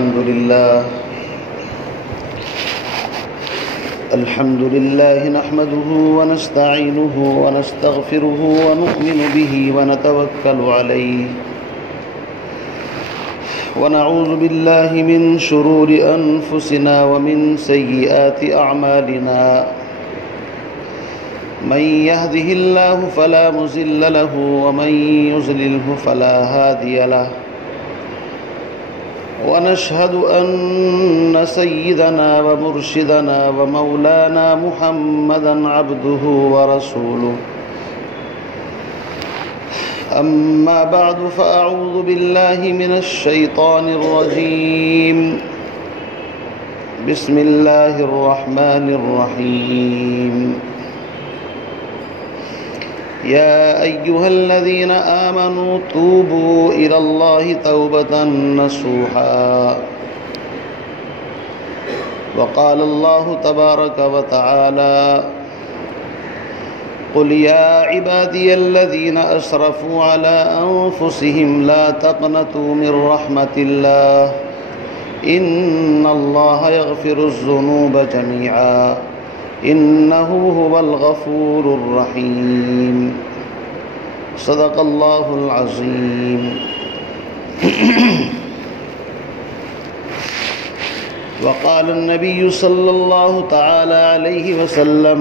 الحمد لله نحمده ونستعينه ونستغفره ونؤمن به ونتوكل عليه ونعوذ بالله من شرور أنفسنا ومن سيئات أعمالنا من يهده الله فلا مضل له ومن يضلله فلا هادي له ونشهد أن سيدنا ومرشدنا ومولانا محمدا عبده ورسوله أما بعد فأعوذ بالله من الشيطان الرجيم بسم الله الرحمن الرحيم يا أيها الذين آمنوا توبوا إلى الله توبة نصوحا وقال الله تبارك وتعالى قل يا عبادي الذين أسرفوا على أنفسهم لا تقنطوا من رحمة الله إن الله يغفر الذنوب جميعا إنه هو الغفور الرحيم صدق الله العظيم وقال النبي صلى الله تعالى عليه وسلم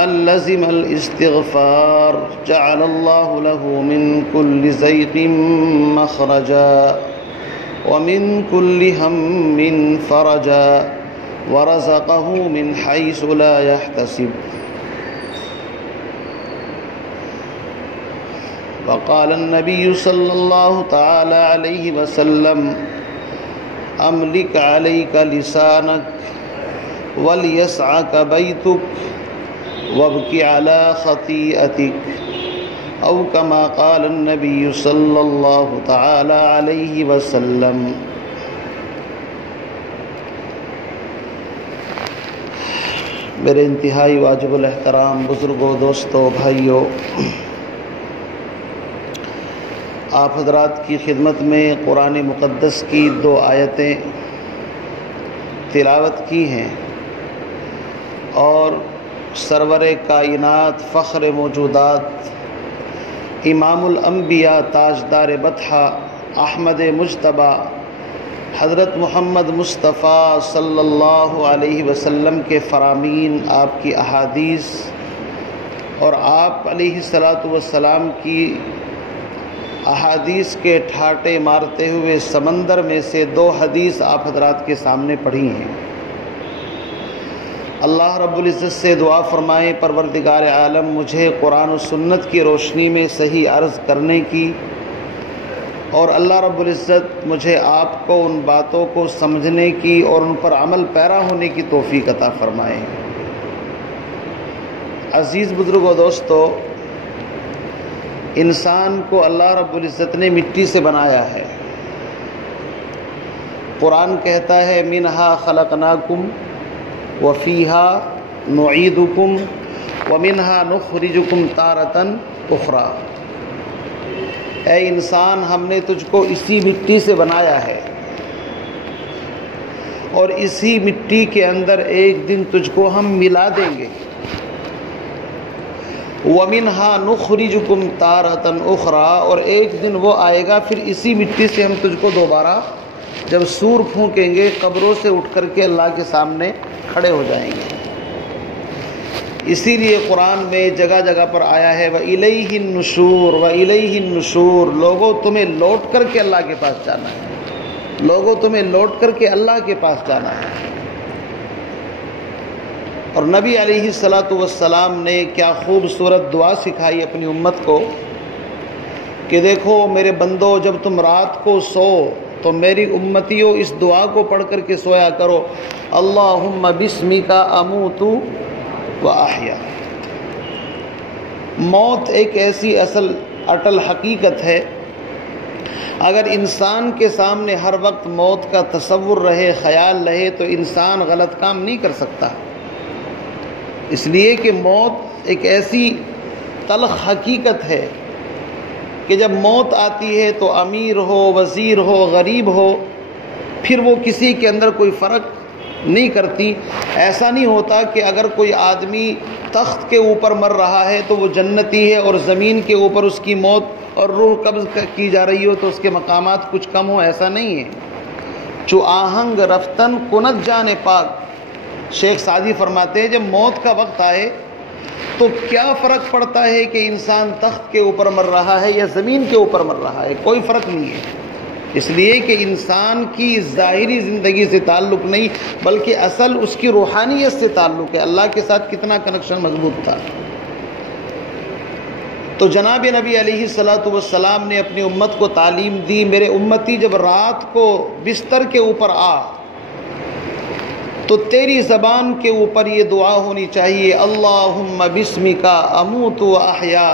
من لزم الاستغفار جعل الله له من كل ضيق مخرجا ومن كل هم فرجا ورزقه من حيث لا يحتسب وقال النبي صلى الله تعالى عليه وسلم أملك عليك لسانك وليسعك بيتك وابك على خطيئتك أو كما قال النبي صلى الله تعالى عليه وسلم میرے انتہائی واجب الاحترام بزرگوں، دوستوں، بھائیوں، آپ حضرات کی خدمت میں قرآن مقدس کی 2 آیتیں تلاوت کی ہیں اور سرور کائنات، فخر موجودات، امام الانبیاء، تاجدار بطحہ، احمد مجتبیٰ حضرت محمد مصطفیٰ صلی اللہ علیہ وسلم کے فرامین، آپ کی احادیث اور آپ علیہ السلام کی احادیث کے ٹھاٹے مارتے ہوئے سمندر میں سے 2 حدیث آپ حضرات کے سامنے پڑھی ہیں۔ اللہ رب العزت سے دعا فرمائیں پروردگار عالم مجھے قرآن و سنت کی روشنی میں صحیح عرض کرنے کی، اور اللہ رب العزت مجھے آپ کو ان باتوں کو سمجھنے کی اور ان پر عمل پیرا ہونے کی توفیق عطا فرمائیں۔ عزیز بزرگوں، دوستو، انسان کو اللہ رب العزت نے مٹی سے بنایا ہے۔ قرآن کہتا ہے منہا خلقناکم وفیہا نعیدکم ومنہا نخرجکم تارۃ اخری۔ اے انسان، ہم نے تجھ کو اسی مٹی سے بنایا ہے اور اسی مٹی کے اندر ایک دن تجھ کو ہم ملا دیں گے۔ وَمِنْهَا نُخْرِجُكُمْ تَارَةً أُخْرَى، اور ایک دن وہ آئے گا پھر اسی مٹی سے ہم تجھ کو دوبارہ جب سور پھونکیں گے قبروں سے اٹھ کر کے اللہ کے سامنے کھڑے ہو جائیں گے۔ اسی لیے قرآن میں جگہ جگہ پر آیا ہے وَإِلَيْهِ النُّشُورُ وَإِلَيْهِ النُّشُورُ، لوگوں تمہیں لوٹ کر کے اللہ کے پاس جانا ہے، لوگوں تمہیں لوٹ کر کے اللہ کے پاس جانا ہے۔ اور نبی علیہ السلام نے کیا خوبصورت دعا سکھائی اپنی امت کو کہ دیکھو میرے بندو، جب تم رات کو سو تو میری امتیوں اس دعا کو پڑھ کر کے سویا کرو، اللہم بسمک اموت وَأَحْيَا۔ موت ایک ایسی اٹل حقیقت ہے، اگر انسان کے سامنے ہر وقت موت کا تصور رہے، خیال رہے، تو انسان غلط کام نہیں کر سکتا۔ اس لیے کہ موت ایک ایسی تلخ حقیقت ہے کہ جب موت آتی ہے تو امیر ہو، وزیر ہو، غریب ہو، پھر وہ کسی کے اندر کوئی فرق نہیں کرتی۔ ایسا نہیں ہوتا کہ اگر کوئی آدمی تخت کے اوپر مر رہا ہے تو وہ جنتی ہے، اور زمین کے اوپر اس کی موت اور روح قبض کی جا رہی ہو تو اس کے مقامات کچھ کم ہو، ایسا نہیں ہے۔ چو آہنگ رفتن کنت جان پاک، شیخ سعدی فرماتے ہیں جب موت کا وقت آئے تو کیا فرق پڑتا ہے کہ انسان تخت کے اوپر مر رہا ہے یا زمین کے اوپر مر رہا ہے، کوئی فرق نہیں ہے۔ اس لیے کہ انسان کی ظاہری زندگی سے تعلق نہیں بلکہ اصل اس کی روحانیت سے تعلق ہے، اللہ کے ساتھ کتنا کنیکشن مضبوط تھا۔ تو جناب نبی علیہ الصلوۃ والسلام نے اپنی امت کو تعلیم دی، میرے امتی جب رات کو بستر کے اوپر آ تو تیری زبان کے اوپر یہ دعا ہونی چاہیے، اللہم بسمک اموت و احیا،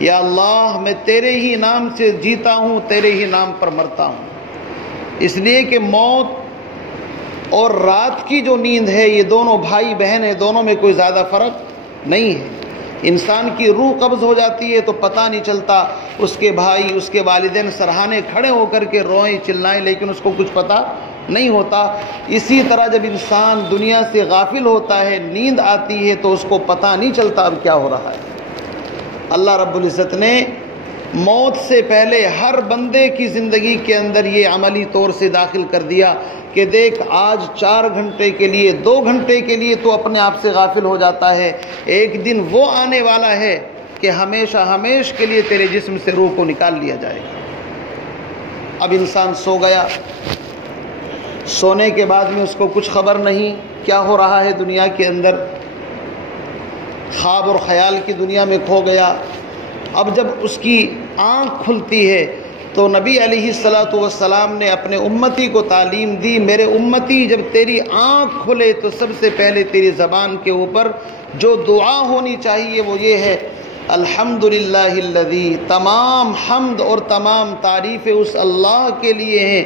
یا اللہ میں تیرے ہی نام سے جیتا ہوں، تیرے ہی نام پر مرتا ہوں۔ اس لیے کہ موت اور رات کی جو نیند ہے یہ دونوں بھائی بہن ہیں، دونوں میں کوئی زیادہ فرق نہیں ہے۔ انسان کی روح قبض ہو جاتی ہے تو پتہ نہیں چلتا، اس کے بھائی، اس کے والدین سرہانے کھڑے ہو کر کے روئیں چلائیں لیکن اس کو کچھ پتہ نہیں ہوتا۔ اسی طرح جب انسان دنیا سے غافل ہوتا ہے، نیند آتی ہے تو اس کو پتہ نہیں چلتا اب کیا ہو رہا ہے۔ اللہ رب العزت نے موت سے پہلے ہر بندے کی زندگی کے اندر یہ عملی طور سے داخل کر دیا کہ دیکھ آج 4 گھنٹے کے لیے، 2 گھنٹے کے لیے تو اپنے آپ سے غافل ہو جاتا ہے، ایک دن وہ آنے والا ہے کہ ہمیشہ ہمیش کے لیے تیرے جسم سے روح کو نکال لیا جائے گا۔ اب انسان سو گیا، سونے کے بعد میں اس کو کچھ خبر نہیں کیا ہو رہا ہے دنیا کے اندر، خواب اور خیال کی دنیا میں کھو گیا۔ اب جب اس کی آنکھ کھلتی ہے تو نبی علیہ الصلوۃ والسلام نے اپنے امتی کو تعلیم دی، میرے امتی جب تیری آنکھ کھلے تو سب سے پہلے تیری زبان کے اوپر جو دعا ہونی چاہیے وہ یہ ہے، الحمدللہ الذی، تمام حمد اور تمام تعریفیں اس اللہ کے لیے ہیں،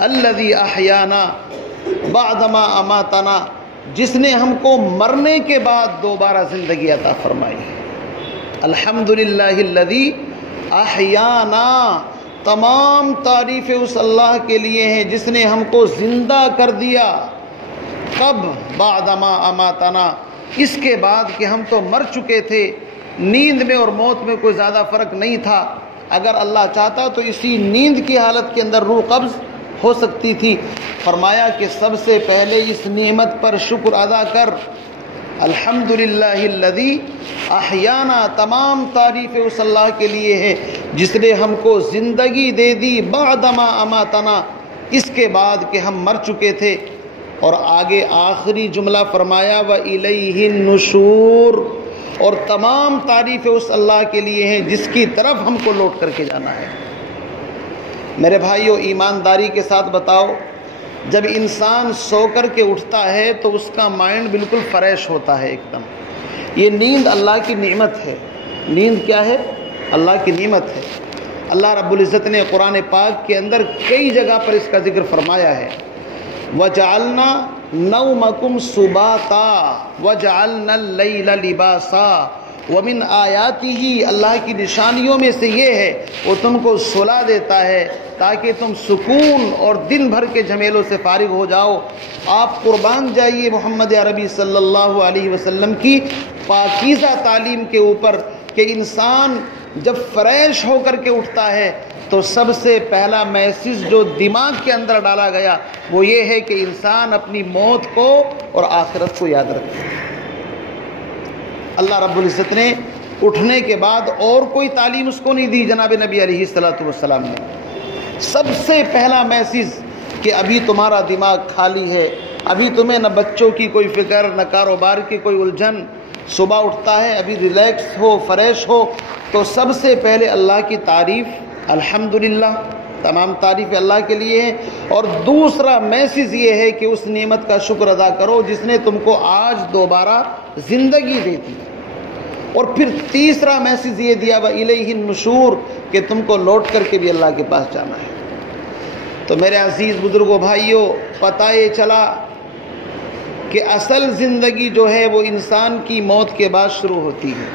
الذی احیانا بعدما اماتنا، جس نے ہم کو مرنے کے بعد دوبارہ زندگی عطا فرمائی۔ الحمدللہ الذی احیانا، تمام تعریفیں اس اللہ کے لیے ہیں جس نے ہم کو زندہ کر دیا۔ کب؟ بعدما اماتنا، اس کے بعد کہ ہم تو مر چکے تھے، نیند میں اور موت میں کوئی زیادہ فرق نہیں تھا، اگر اللہ چاہتا تو اسی نیند کی حالت کے اندر روح قبض ہو سکتی تھی۔ فرمایا کہ سب سے پہلے اس نعمت پر شکر ادا کر، الحمدللہ الذی احیانا، تمام تعریفیں اس اللہ کے لیے ہے جس نے ہم کو زندگی دے دی، بعدما اماتنا، اس کے بعد کہ ہم مر چکے تھے۔ اور آگے آخری جملہ فرمایا وَإِلَيْهِ النُّشُورُ، اور تمام تعریفیں اس اللہ کے لیے ہیں جس کی طرف ہم کو لوٹ کر کے جانا ہے۔ میرے بھائیو ایمانداری کے ساتھ بتاؤ، جب انسان سو کر کے اٹھتا ہے تو اس کا مائنڈ بالکل فریش ہوتا ہے ایک دم۔ یہ نیند اللہ کی نعمت ہے۔ نیند کیا ہے؟ اللہ کی نعمت ہے۔ اللہ رب العزت نے قرآن پاک کے اندر کئی جگہ پر اس کا ذکر فرمایا ہے، وَجَعَلْنَا نَوْمَكُمْ سُبَاتًا وَجَعَلْنَا اللَّيْلَ لِبَاسًا، وَمِنْ آیاتِهِ، اللہ کی نشانیوں میں سے یہ ہے وہ تم کو سلا دیتا ہے تاکہ تم سکون اور دن بھر کے جھمیلوں سے فارغ ہو جاؤ۔ آپ قربان جائیے محمد عربی صلی اللہ علیہ وسلم کی پاکیزہ تعلیم کے اوپر کہ انسان جب فریش ہو کر کے اٹھتا ہے تو سب سے پہلا میسج جو دماغ کے اندر ڈالا گیا وہ یہ ہے کہ انسان اپنی موت کو اور آخرت کو یاد رکھے۔ اللہ رب العزت نے اٹھنے کے بعد اور کوئی تعلیم اس کو نہیں دی جناب نبی علیہ الصلوۃ والسلام نے۔ سب سے پہلا میسج کہ ابھی تمہارا دماغ خالی ہے، ابھی تمہیں نہ بچوں کی کوئی فکر، نہ کاروبار کی کوئی الجھن، صبح اٹھتا ہے ابھی ریلیکس ہو، فریش ہو، تو سب سے پہلے اللہ کی تعریف، الحمدللہ، تمام تعریف اللہ کے لیے ہے۔ اور دوسرا میسج یہ ہے کہ اس نعمت کا شکر ادا کرو جس نے تم کو آج دوبارہ زندگی دے دی۔ اور پھر تیسرا میسج یہ دیا وَإِلَيْهِ النُّشُورُ، کہ تم کو لوٹ کر کے بھی اللہ کے پاس جانا ہے۔ تو میرے عزیز بزرگوں بھائیوں، پتہ یہ چلا کہ اصل زندگی جو ہے وہ انسان کی موت کے بعد شروع ہوتی ہے،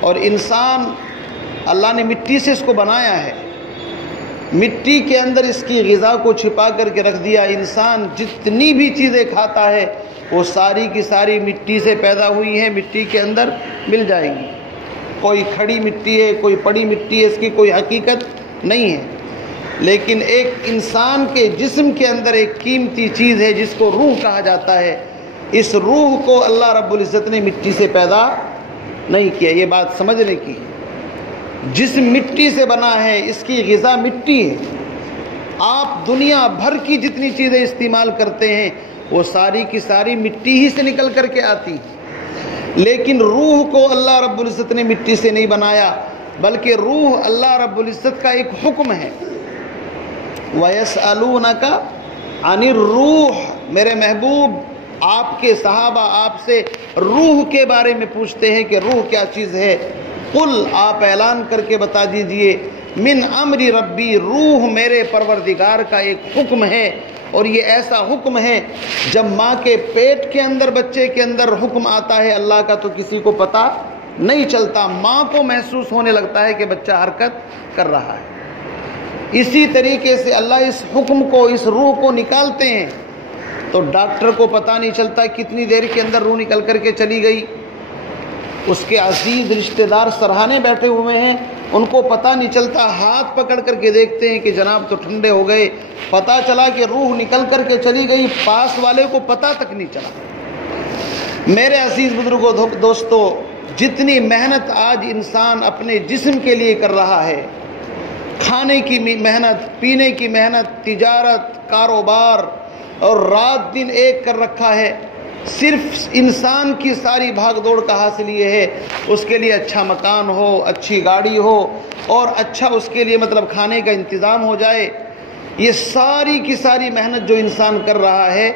اور انسان اللہ نے مٹی سے اس کو بنایا ہے، مٹی کے اندر اس کی غذا کو چھپا کر کے رکھ دیا۔ انسان جتنی بھی چیزیں کھاتا ہے وہ ساری کی ساری مٹی سے پیدا ہوئی ہیں، مٹی کے اندر مل جائیں گی۔ کوئی کھڑی مٹی ہے، کوئی پڑی مٹی ہے، اس کی کوئی حقیقت نہیں ہے۔ لیکن ایک انسان کے جسم کے اندر ایک قیمتی چیز ہے جس کو روح کہا جاتا ہے، اس روح کو اللہ رب العزت نے مٹی سے پیدا نہیں کیا۔ یہ بات سمجھنے کی، جسم مٹی سے بنا ہے، اس کی غذا مٹی ہے۔ آپ دنیا بھر کی جتنی چیزیں استعمال کرتے ہیں وہ ساری کی ساری مٹی ہی سے نکل کر کے آتی، لیکن روح کو اللہ رب العزت نے مٹی سے نہیں بنایا، بلکہ روح اللہ رب العزت کا ایک حکم ہے۔ وَيَسْأَلُونَكَ عَنِ الرُّوحِ، میرے محبوب آپ کے صحابہ آپ سے روح کے بارے میں پوچھتے ہیں کہ روح کیا چیز ہے۔ قل، آپ اعلان کر کے بتا دیجئے، من امر ربی، روح میرے پروردگار کا ایک حکم ہے، اور یہ ایسا حکم ہے جب ماں کے پیٹ کے اندر بچے کے اندر حکم آتا ہے اللہ کا تو کسی کو پتہ نہیں چلتا، ماں کو محسوس ہونے لگتا ہے کہ بچہ حرکت کر رہا ہے۔ اسی طریقے سے اللہ اس حکم کو، اس روح کو نکالتے ہیں تو ڈاکٹر کو پتہ نہیں چلتا کتنی دیر کے اندر روح نکل کر کے چلی گئی۔ اس کے عزیز رشتہ دار سرہانے بیٹھے ہوئے ہیں، ان کو پتہ نہیں چلتا، ہاتھ پکڑ کر کے دیکھتے ہیں کہ جناب تو ٹھنڈے ہو گئے، پتہ چلا کہ روح نکل کر کے چلی گئی، پاس والے کو پتہ تک نہیں چلا۔ میرے عزیز بزرگوں، دوستو، جتنی محنت آج انسان اپنے جسم کے لیے کر رہا ہے، کھانے کی محنت، پینے کی محنت، تجارت، کاروبار، اور رات دن ایک کر رکھا ہے، صرف انسان کی ساری بھاگ دوڑ کا حاصل یہ ہے اس کے لیے اچھا مکان ہو، اچھی گاڑی ہو، اور اچھا اس کے لیے مطلب کھانے کا انتظام ہو جائے۔ یہ ساری کی ساری محنت جو انسان کر رہا ہے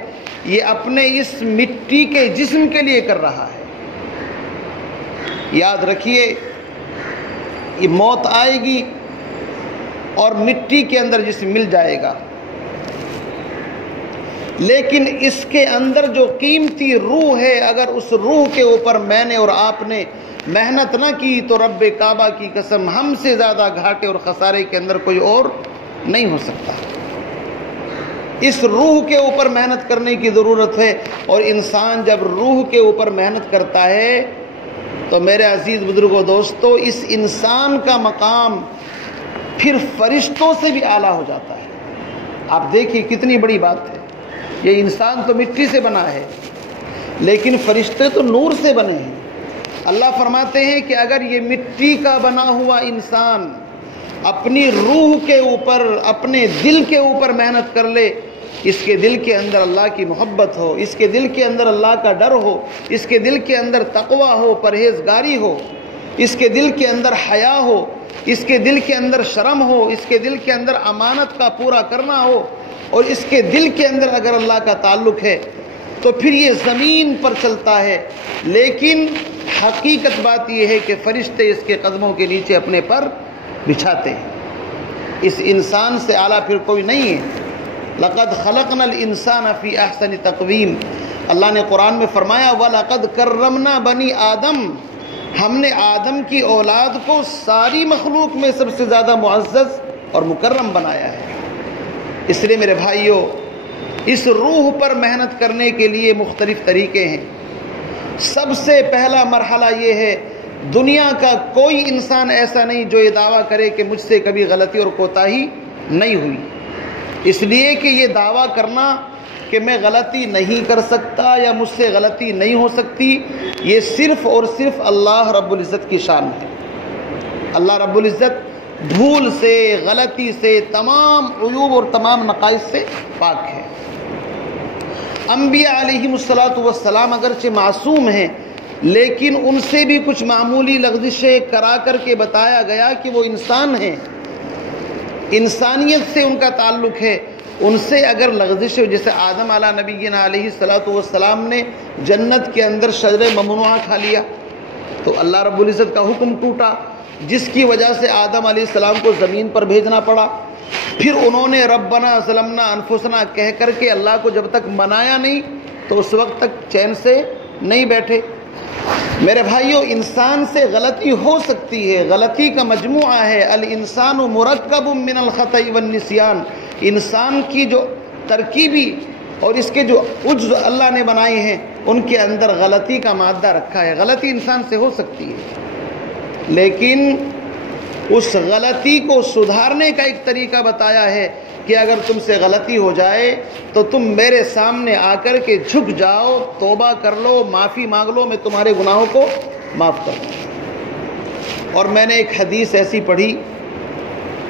یہ اپنے اس مٹی کے جسم کے لیے کر رہا ہے۔ یاد رکھیے، یہ موت آئے گی اور مٹی کے اندر جسم مل جائے گا، لیکن اس کے اندر جو قیمتی روح ہے، اگر اس روح کے اوپر میں نے اور آپ نے محنت نہ کی تو رب کعبہ کی قسم ہم سے زیادہ گھاٹے اور خسارے کے اندر کوئی اور نہیں ہو سکتا۔ اس روح کے اوپر محنت کرنے کی ضرورت ہے، اور انسان جب روح کے اوپر محنت کرتا ہے تو میرے عزیز بزرگوں، دوستو، اس انسان کا مقام پھر فرشتوں سے بھی اعلیٰ ہو جاتا ہے۔ آپ دیکھیے کتنی بڑی بات ہے، یہ انسان تو مٹی سے بنا ہے لیکن فرشتے تو نور سے بنے ہیں۔ اللہ فرماتے ہیں کہ اگر یہ مٹی کا بنا ہوا انسان اپنی روح کے اوپر، اپنے دل کے اوپر محنت کر لے، اس کے دل کے اندر اللہ کی محبت ہو، اس کے دل کے اندر اللہ کا ڈر ہو، اس کے دل کے اندر تقوی ہو، پرہیزگاری ہو، اس کے دل کے اندر حیا ہو، اس کے دل کے اندر شرم ہو، اس کے دل کے اندر امانت کا پورا کرنا ہو، اور اس کے دل کے اندر اگر اللہ کا تعلق ہے تو پھر یہ زمین پر چلتا ہے۔ لیکن حقیقت بات یہ ہے کہ فرشتے اس کے قدموں کے نیچے اپنے پر بچھاتے ہیں۔ اس انسان سے اعلیٰ پھر کوئی نہیں ہے۔ لقد خلقنا الانسان فی احسن تقویم، اللہ نے قرآن میں فرمایا وَلَقَدْ كَرَّمْنَا بَنِي آدم، ہم نے آدم کی اولاد کو ساری مخلوق میں سب سے زیادہ معزز اور مکرم بنایا ہے۔ اس لیے میرے بھائیوں، اس روح پر محنت کرنے کے لیے مختلف طریقے ہیں۔ سب سے پہلا مرحلہ یہ ہے، دنیا کا کوئی انسان ایسا نہیں جو یہ دعویٰ کرے کہ مجھ سے کبھی غلطی اور کوتاہی نہیں ہوئی، اس لیے کہ یہ دعویٰ کرنا کہ میں غلطی نہیں کر سکتا یا مجھ سے غلطی نہیں ہو سکتی، یہ صرف اور صرف اللہ رب العزت کی شان ہے۔ اللہ رب العزت بھول سے، غلطی سے، تمام عیوب اور تمام نقائص سے پاک ہے۔ انبیاء علیہم الصلاۃ اگرچہ معصوم ہیں لیکن ان سے بھی کچھ معمولی لغزشیں کرا کر کے بتایا گیا کہ وہ انسان ہیں، انسانیت سے ان کا تعلق ہے۔ ان سے اگر لغزش، جیسے آدم علیہ نبینا علیہ السلام نے جنت کے اندر شجر ممنوعہ کھا لیا تو اللہ رب العزت کا حکم ٹوٹا، جس کی وجہ سے آدم علیہ السلام کو زمین پر بھیجنا پڑا۔ پھر انہوں نے ربنا ظلمنا انفسنا کہہ کر کے اللہ کو جب تک منایا نہیں تو اس وقت تک چین سے نہیں بیٹھے۔ میرے بھائیوں، انسان سے غلطی ہو سکتی ہے، غلطی کا مجموعہ ہے۔ الانسان مرکب من الخطأ والنسیان، انسان کی جو ترکیبی اور اس کے جو عجز اللہ نے بنائے ہیں ان کے اندر غلطی کا مادہ رکھا ہے۔ غلطی انسان سے ہو سکتی ہے، لیکن اس غلطی کو سدھارنے کا ایک طریقہ بتایا ہے کہ اگر تم سے غلطی ہو جائے تو تم میرے سامنے آ کر کے جھک جاؤ، توبہ کر لو، معافی مانگ لو، میں تمہارے گناہوں کو معاف کر دوں۔ اور میں نے ایک حدیث ایسی پڑھی،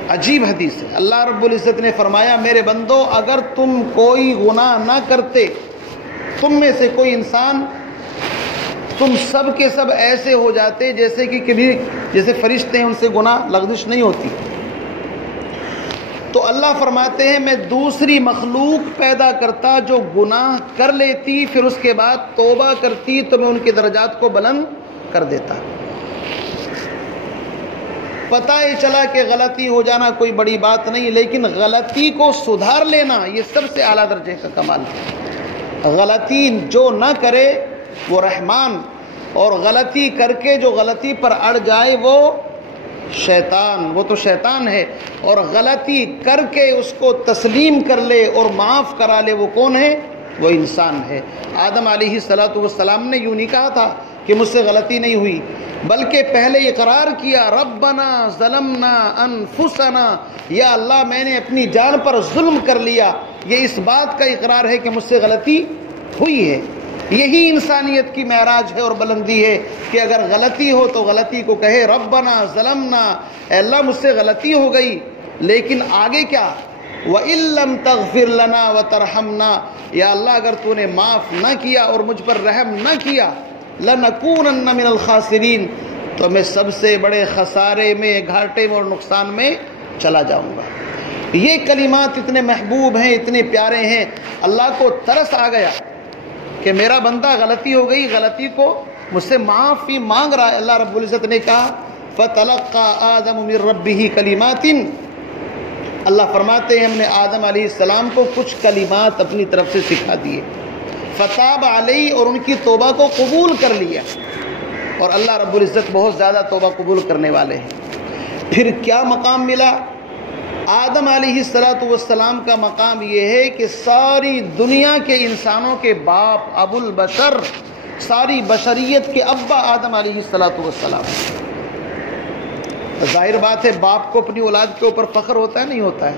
عجیب حدیث ہے۔ اللہ رب العزت نے فرمایا، میرے بندو اگر تم کوئی گناہ نہ کرتے، تم میں سے کوئی انسان، تم سب کے سب ایسے ہو جاتے جیسے کہ کبھی جیسے فرشتے ہیں، ان سے گناہ لغزش نہیں ہوتی۔ تو اللہ فرماتے ہیں میں دوسری مخلوق پیدا کرتا جو گناہ کر لیتی، پھر اس کے بعد توبہ کرتی تو میں ان کے درجات کو بلند کر دیتا۔ پتہ ہی چلا کہ غلطی ہو جانا کوئی بڑی بات نہیں، لیکن غلطی کو سدھار لینا یہ سب سے اعلیٰ درجے کا کمال ہے۔ غلطی جو نہ کرے وہ رحمان، اور غلطی کر کے جو غلطی پر اڑ جائے وہ شیطان، وہ تو شیطان ہے۔ اور غلطی کر کے اس کو تسلیم کر لے اور معاف کرا لے وہ کون ہے؟ وہ انسان ہے۔ آدم علیہ السلام نے یوں نہیں کہا تھا کہ مجھ سے غلطی نہیں ہوئی، بلکہ پہلے اقرار کیا، ربنا ظلمنا انفسنا، یا اللہ میں نے اپنی جان پر ظلم کر لیا۔ یہ اس بات کا اقرار ہے کہ مجھ سے غلطی ہوئی ہے۔ یہی انسانیت کی معراج ہے اور بلندی ہے کہ اگر غلطی ہو تو غلطی کو کہے، ربنا ظلمنا، اے اللہ مجھ سے غلطی ہو گئی، لیکن آگے کیا؟ وَإِن لَّمْ تَغْفِرْ لَنَا وَتَرْحَمْنَا، یا اللہ اگر تو نے معاف نہ کیا اور مجھ پر رحم نہ کیا، لَنَكُونَنَّ مِنَ الْخَاسِرِينَ، تو میں سب سے بڑے خسارے میں، گھاٹے میں اور نقصان میں چلا جاؤں گا۔ یہ کلمات اتنے محبوب ہیں، اتنے پیارے ہیں، اللہ کو ترس آ گیا کہ میرا بندہ غلطی ہو گئی، غلطی کو مجھ سے معافی مانگ رہا ہے۔ اللہ رب العزت نے کہا فَتَلَقَّى آدَمُ مِن رَبِّهِ كَلِمَاتٍ، اللہ فرماتے ہیں ہم نے آدم علیہ السلام کو کچھ کلمات اپنی طرف سے سکھا دیے، فَتَابَ عَلَيْهِ، اور ان کی توبہ کو قبول کر لیا۔ اور اللہ رب العزت بہت زیادہ توبہ قبول کرنے والے ہیں۔ پھر کیا مقام ملا؟ آدم علیہ السلام کا مقام یہ ہے کہ ساری دنیا کے انسانوں کے باپ، ابو البشر، ساری بشریت کے ابا آدم علیہ السلام۔ ظاہر بات ہے باپ کو اپنی اولاد کے اوپر فخر ہوتا ہے نہیں ہوتا ہے؟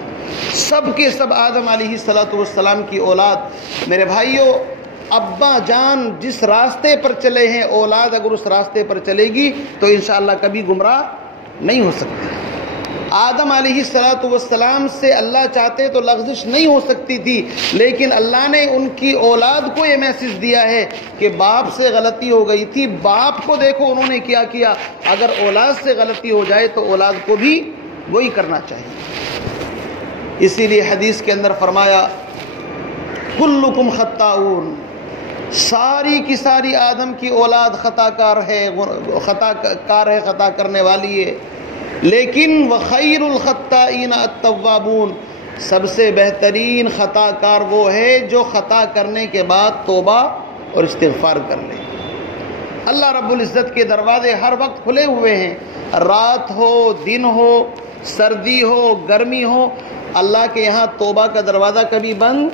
سب کے سب آدم علیہ السلام کی اولاد۔ میرے بھائیوں، ابا جان جس راستے پر چلے ہیں، اولاد اگر اس راستے پر چلے گی تو انشاءاللہ کبھی گمراہ نہیں ہو سکتی۔ آدم علیہ السلام سے اللہ چاہتے تو لغزش نہیں ہو سکتی تھی، لیکن اللہ نے ان کی اولاد کو یہ میسج دیا ہے کہ باپ سے غلطی ہو گئی تھی، باپ کو دیکھو انہوں نے کیا کیا، اگر اولاد سے غلطی ہو جائے تو اولاد کو بھی وہی کرنا چاہیے۔ اسی لیے حدیث کے اندر فرمایا کلکم خطاؤن، ساری کی ساری آدم کی اولاد خطا کار ہے، خطا کرنے والی ہے، لیکن وخیر الخطائین التوابون، سب سے بہترین خطا کار وہ ہے جو خطا کرنے کے بعد توبہ اور استغفار کر لے۔ اللہ رب العزت کے دروازے ہر وقت کھلے ہوئے ہیں، رات ہو، دن ہو، سردی ہو، گرمی ہو، اللہ کے یہاں توبہ کا دروازہ کبھی بند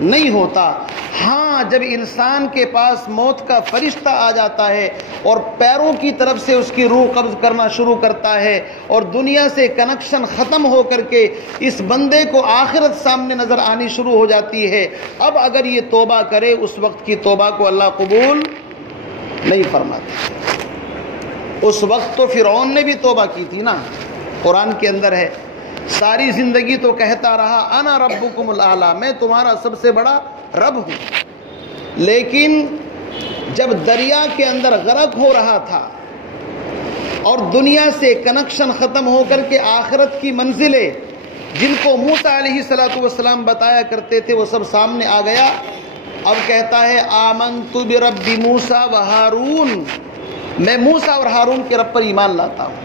نہیں ہوتا۔ ہاں جب انسان کے پاس موت کا فرشتہ آ جاتا ہے اور پیروں کی طرف سے اس کی روح قبض کرنا شروع کرتا ہے اور دنیا سے کنیکشن ختم ہو کر کے اس بندے کو آخرت سامنے نظر آنی شروع ہو جاتی ہے، اب اگر یہ توبہ کرے اس وقت کی توبہ کو اللہ قبول نہیں فرماتا۔ اس وقت تو فرعون نے بھی توبہ کی تھی نا، قرآن کے اندر ہے، ساری زندگی تو کہتا رہا انا ربکم الاعلی، میں تمہارا سب سے بڑا رب ہوں، لیکن جب دریا کے اندر غرق ہو رہا تھا اور دنیا سے کنیکشن ختم ہو کر کے آخرت کی منزلیں جن کو موسیٰ علیہ السلام بتایا کرتے تھے وہ سب سامنے آ گیا، اب کہتا ہے آمنت برب موسیٰ و ہارون، میں موسیٰ اور ہارون کے رب پر ایمان لاتا ہوں۔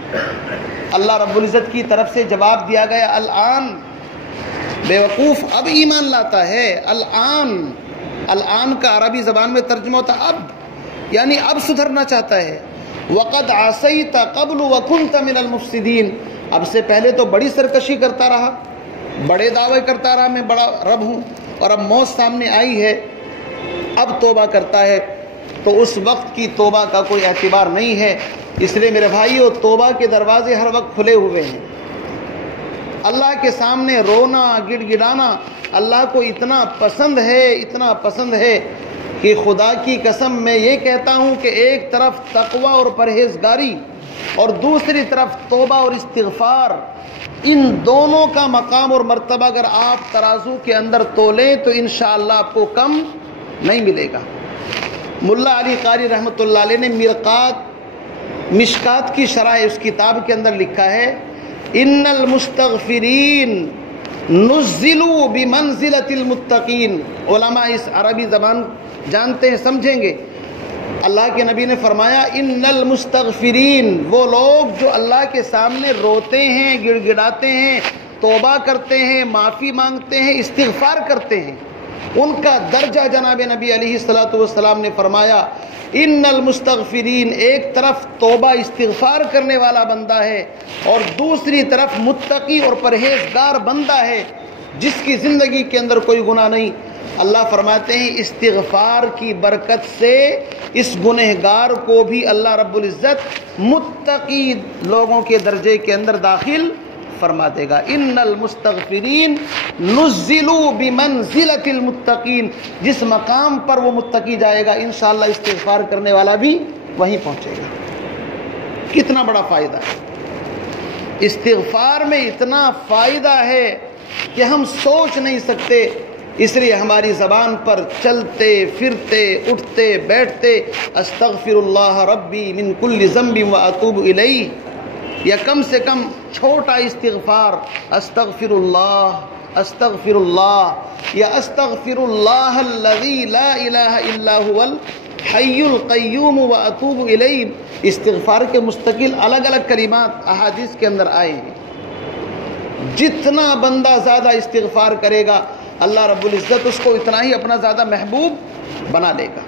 اللہ رب العزت کی طرف سے جواب دیا گیا الآن، بے وقوف اب ایمان لاتا ہے، الآن کا عربی زبان میں ترجمہ ہوتا اب، یعنی اب سدھرنا چاہتا ہے. وَقَدْ عَصَيْتَ قَبْلُ وَكُنْتَ مِنَ الْمُفْسِدِينَ. اب سے پہلے تو بڑی سرکشی کرتا رہا, بڑے دعوے کرتا رہا میں بڑا رب ہوں, اور اب موت سامنے آئی ہے, اب توبہ کرتا ہے, تو اس وقت کی توبہ کا کوئی اعتبار نہیں ہے. اس لیے میرے بھائیو, توبہ کے دروازے ہر وقت کھلے ہوئے ہیں. اللہ کے سامنے رونا گڑ گڑانا اللہ کو اتنا پسند ہے, اتنا پسند ہے کہ خدا کی قسم میں یہ کہتا ہوں کہ ایک طرف تقوی اور پرہیزگاری اور دوسری طرف توبہ اور استغفار, ان دونوں کا مقام اور مرتبہ اگر آپ ترازو کے اندر تولیں تو انشاءاللہ آپ کو کم نہیں ملے گا. ملا علی قاری رحمۃ اللہ علیہ نے مشکات کی شرح اس کتاب کے اندر لکھا ہے, ان المستغفرین نزلوا بمنزلۃ المتقین. علماء اس عربی زبان جانتے ہیں, سمجھیں گے. اللہ کے نبی نے فرمایا ان المستغفرین, وہ لوگ جو اللہ کے سامنے روتے ہیں, گڑ گڑاتے ہیں, توبہ کرتے ہیں, معافی مانگتے ہیں, استغفار کرتے ہیں, ان کا درجہ جناب نبی علیہ الصلوۃ والسلام نے فرمایا ان المستغفرین, ایک طرف توبہ استغفار کرنے والا بندہ ہے اور دوسری طرف متقی اور پرہیزگار بندہ ہے جس کی زندگی کے اندر کوئی گناہ نہیں. اللہ فرماتے ہیں استغفار کی برکت سے اس گنہگار کو بھی اللہ رب العزت متقی لوگوں کے درجے کے اندر داخل فرما دے گا. ان المستغفرین نزلوا بمنزلۃ المتقین, جس مقام پر وہ متقی جائے گا انشاءاللہ استغفار کرنے والا بھی وہیں پہنچے گا. کتنا بڑا فائدہ ہے استغفار میں, اتنا فائدہ ہے کہ ہم سوچ نہیں سکتے. اس لیے ہماری زبان پر چلتے پھرتے اٹھتے بیٹھتے استغفر اللہ ربی من کل ذنب واتوب الیہ, یا کم سے کم چھوٹا استغفار استغفر اللہ یا استغفر اللہ الذی لا الہ الا هو الحی القیوم واتوب الیہ. استغفار کے مستقل الگ الگ کلمات احادیث کے اندر آئے ہیں. جتنا بندہ زیادہ استغفار کرے گا اللہ رب العزت اس کو اتنا ہی اپنا زیادہ محبوب بنا لے گا.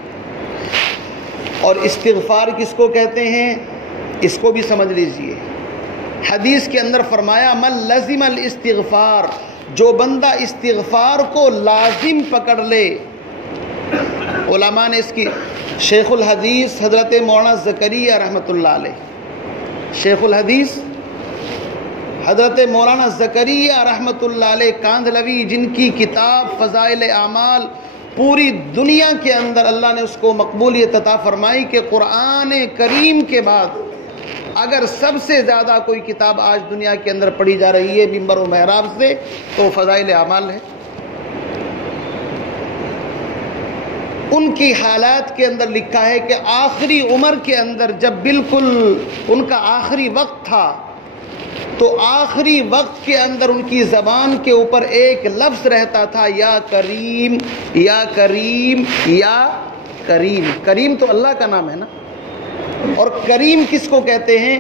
اور استغفار کس کو کہتے ہیں اس کو بھی سمجھ لیجئے. حدیث کے اندر فرمایا من لزم الاستغفار, جو بندہ استغفار کو لازم پکڑ لے. علماء نے اس کی شیخ الحدیث حضرت مولانا زکریا رحمۃ اللہ علیہ, شیخ الحدیث حضرت مولانا زکریا رحمۃ اللہ علیہ کاندھلوی, جن کی کتاب فضائل اعمال پوری دنیا کے اندر اللہ نے اس کو مقبولیت عطا فرمائی کہ قرآن کریم کے بعد اگر سب سے زیادہ کوئی کتاب آج دنیا کے اندر پڑھی جا رہی ہے منبر و محراب سے تو فضائل اعمال ہے. ان کی حالات کے اندر لکھا ہے کہ آخری عمر کے اندر جب بالکل ان کا آخری وقت تھا تو آخری وقت کے اندر ان کی زبان کے اوپر ایک لفظ رہتا تھا, یا کریم یا کریم یا کریم. کریم تو اللہ کا نام ہے نا, اور کریم کس کو کہتے ہیں؟